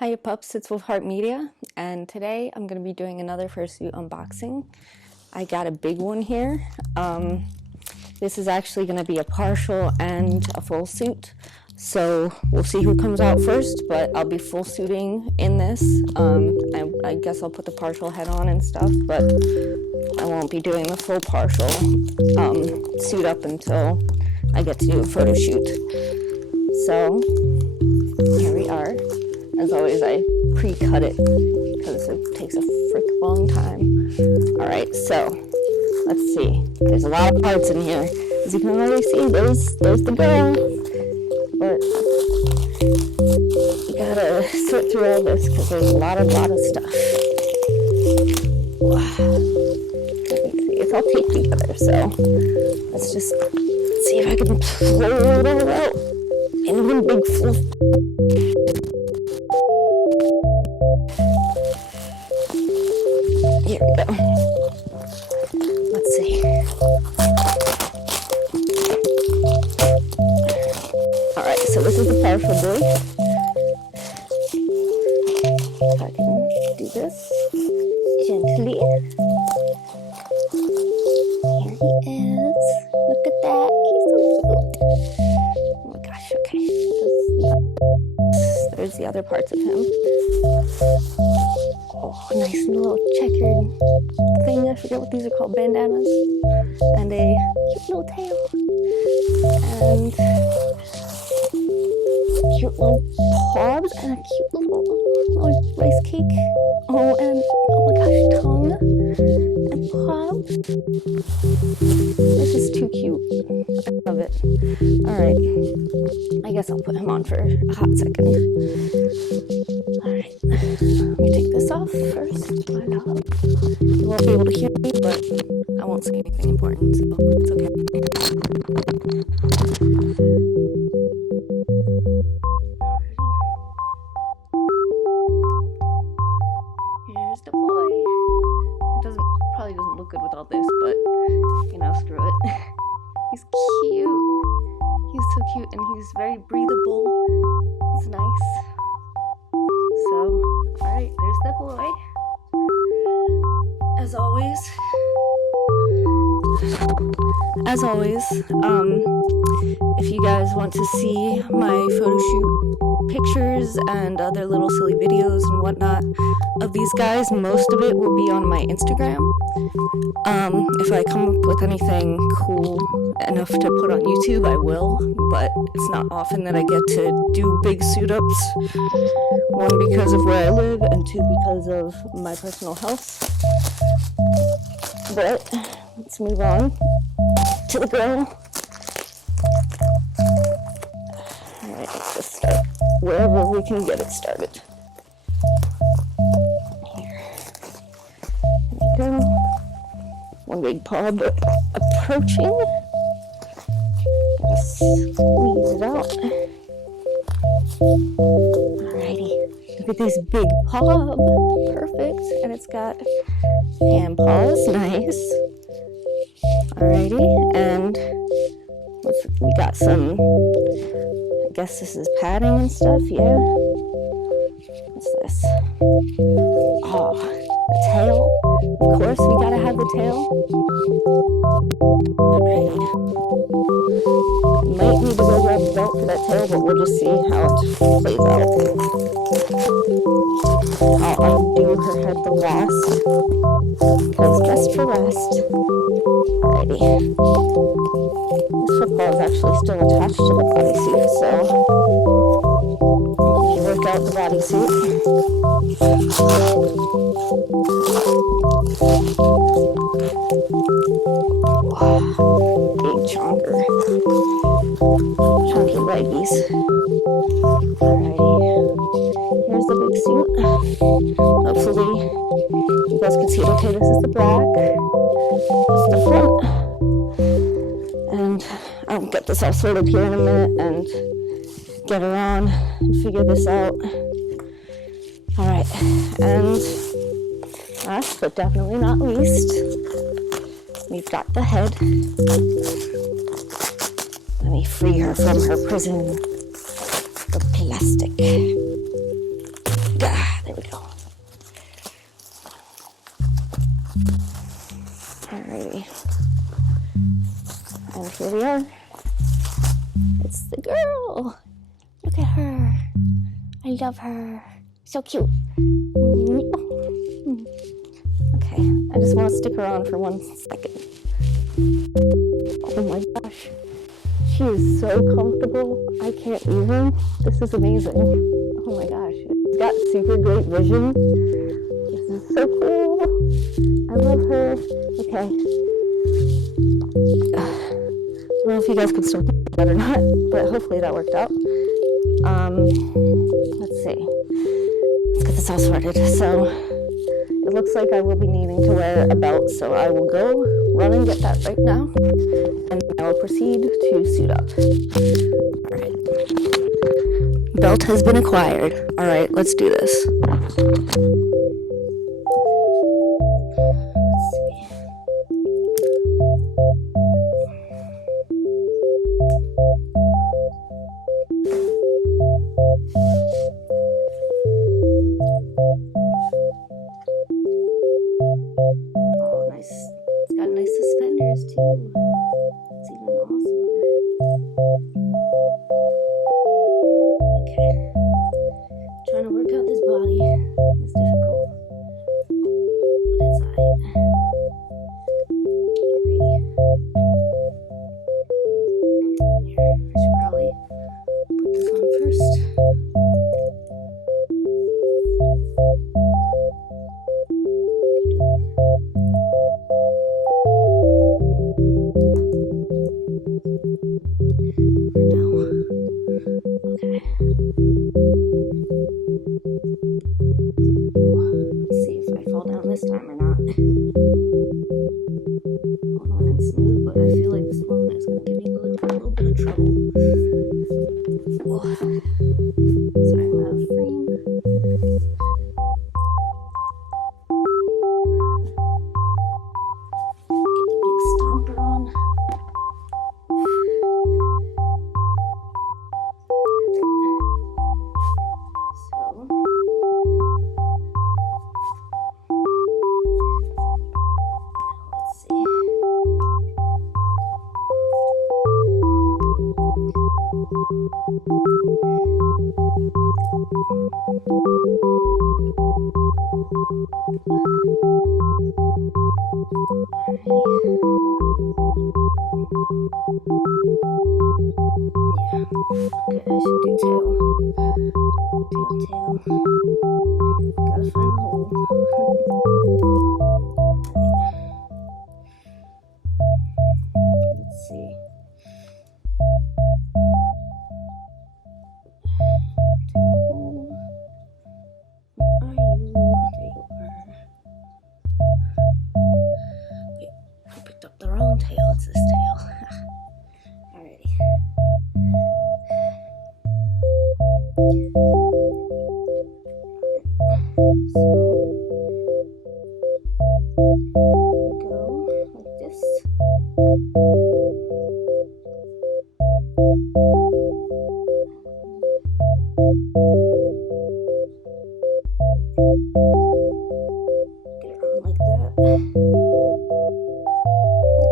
Hiya pups, it's Wolf Heart Media, and today I'm going to be doing another fursuit unboxing. I got a big one here. This is actually going to be a partial and a full suit, so we'll see who comes out first, but I'll be full suiting in this. I guess I'll put the partial head on and stuff, but I won't be doing the full partial suit up until I get to do a photo shoot. So, here we are. As always, I pre-cut it because it takes a frick long time. Alright, so let's see. There's a lot of parts in here. As you can already see, there's the girl. But you gotta sort through all this because there's a lot of stuff. Let me see. It's all taped together, so let's just see if I can pull it all out in one big fluff. Here we go. Let's see. Alright, so this is the partial boy. If I can do this gently. Here he is. Look at that. He's so cute. Oh my gosh, okay. There's the other parts of him. Oh, nice little checkered thing. I forget what these are called, bandanas. And a cute little tail. And cute little paws and a cute little rice cake. Oh, and oh my gosh, tongue and paws. This is too cute. I love it. Alright. I guess I'll put him on for a hot second. Alright. Let me take this off first. You won't be able to hear me, but I won't say anything important, so it's okay. Here's the boy. It probably doesn't look good with all this, but you know, screw it. He's cute. He's so cute, and he's very breathable. It's nice. So, alright, there's the boy. As always, if you guys want to see my photo shoot pictures and other little silly videos and whatnot of these guys, most of it will be on my Instagram. If I come up with anything cool enough to put on YouTube, I will, but it's not often that I get to do big suit-ups. One, because of where I live, and two, because of my personal health. But let's move on to the girl. Alright, let's just start wherever we can get it started. Here we go. One big paw approaching. Just squeeze it out. Alrighty. Look at this big paw. Perfect. And it's got hand paws. Nice. Alrighty. And we got some, I guess this is padding and stuff. Yeah. What's this? Oh, the tail. Of course, we gotta have the tail. Alright. Might need to go grab the belt for that tail, but we'll just see how it plays out. I'll undo her head the last, because best for last. Alrighty. This football is actually still attached to the bodysuit, so let me work out the bodysuit. Big chonker. Chunky leggies. Alrighty. Here's the big suit. Hopefully you guys can see it okay. This is the back. This is the front. And I'll get this all sorted here in a minute and get her on and figure this out. Alright, and last but definitely not least, we've got the head. Let me free her from her prison of plastic. There we go. Alrighty. And here we are. It's the girl. Look at her. I love her. So cute. Okay, I just want to stick her on for 1 second. Oh my gosh. She is so comfortable. I can't even. This is amazing. Oh my gosh. She's got super great vision. This is so cool. I love her. Okay. I don't know if you guys could still hear that or not, but hopefully that worked out. Let's see. Let's get this all sorted. So it looks like I will be needing to wear a belt, so I will go run and get that right now, and I will proceed to suit up. All right. Belt has been acquired. All right, let's do this. Oh, nice. It's got nice suspenders too. It's even awesomer. Okay. Trying to work out this body is difficult, but it's alright. Alrighty. Here, I should probably put this on first. This time or not. Hold on, it's smooth, but I feel like this one is going to give me a little bit of trouble. Oh. Sorry, I'm out of frame. Get the big stomper on. Okay, I should do tail. Tail. Gotta find the hole. Let's see. Where are you? There you are. Wait, I picked up the wrong tail. It's this tail. Alrighty. So go like this. Get it on like that.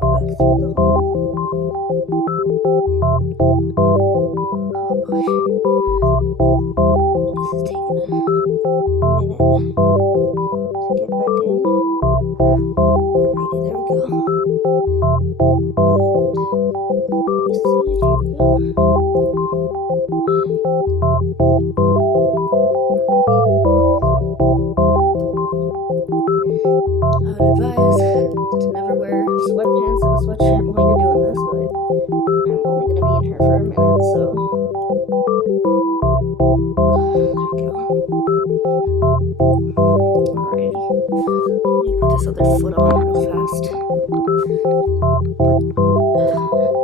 Go back through the hole. Oh boy. This is taking a minute to get back in. Alrighty, there we go. This side, here we go. I would advise to never wear sweatpants and a sweatshirt while you're doing this, but I'm only going to be in here for a minute, so there we go. Alrighty. Let me put this other foot on real fast.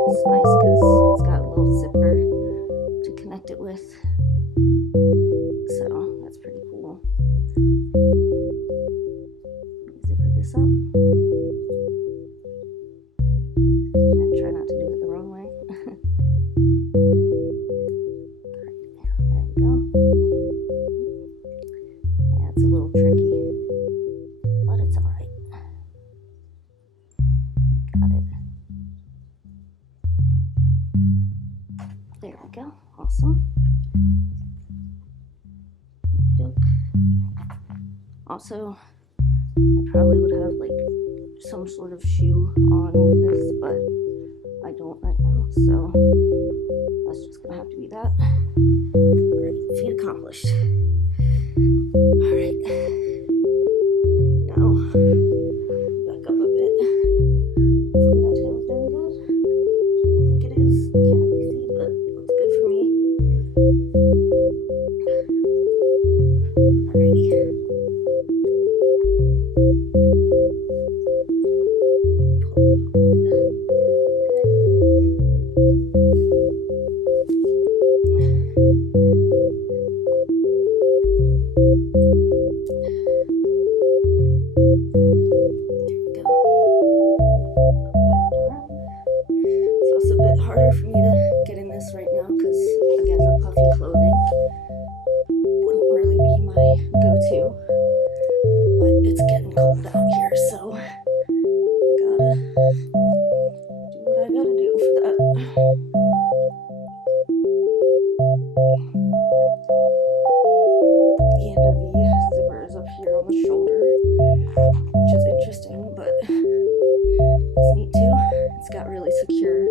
It's nice because it's got a little zipper to connect it with. So that's pretty cool. Zipper this up. And try not to do it the wrong way. Alright, there we go. go. Awesome. Also, I probably would have like some sort of shoe on with this, but I don't right now, so that's just gonna have to be that. Alright, feat accomplished. Alright. Now, back up a bit. Hopefully that tail's doing good. I think it is. I can't really see, but it looks good for me. Alrighty. Harder for me to get in this right now because, again, the puffy clothing wouldn't really be my go-to, but it's getting cold out here, so I gotta do what I gotta do for that. The end of the zipper is up here on the shoulder, which is interesting, but it's neat too. It's got really secure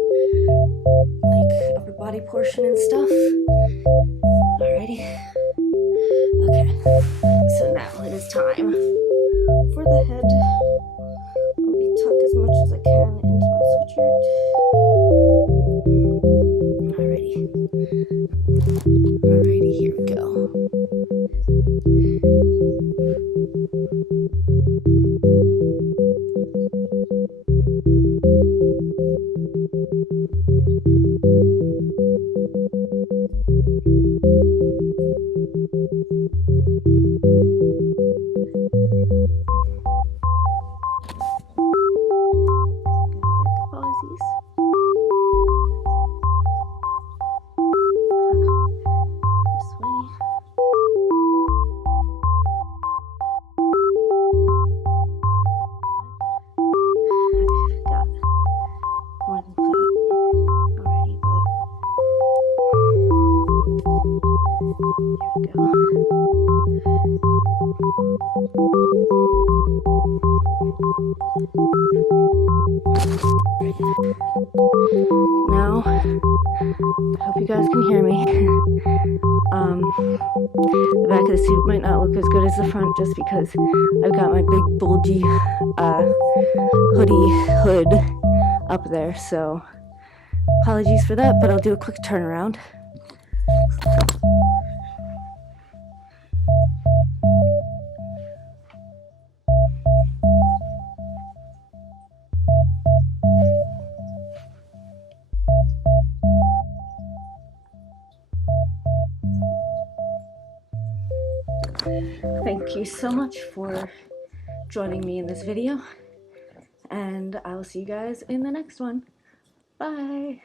like upper body portion and stuff. Alrighty. Okay. So now it is time for the head. Let me tuck as much as I can into my sweatshirt. Alrighty. Alrighty, here we go. Now, I hope you guys can hear me. The back of the suit might not look as good as the front just because I've got my big bulgy hood up there, so apologies for that, but I'll do a quick turnaround. Thank you so much for joining me in this video, and I will see you guys in the next one. Bye!